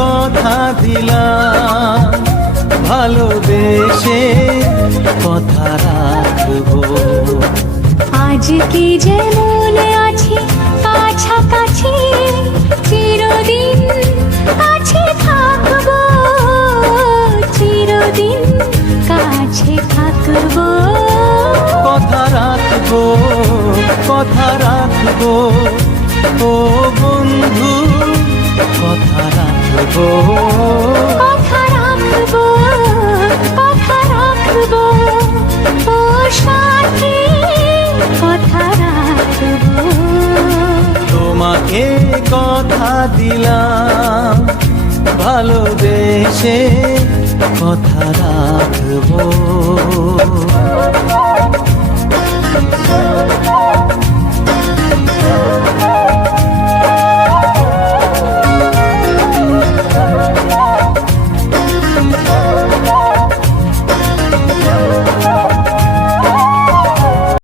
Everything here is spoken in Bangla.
কথা দিলাম, ভালোবেসে কথা রাখবো। আজকে যেমন আছি কাছাকাছি, চিরদিন কাছে থাকবো, চিরদিন কাছে থাকবো। কথা রাখবো, কথা রাখবো, ও বন্ধু কথা রাখবো। কথা রাখবো, কথা রাখবো, ও সাথী কথা রাখবো। তোমাকে কথা দিলাম, ভালোবেসে কথা রাখবো।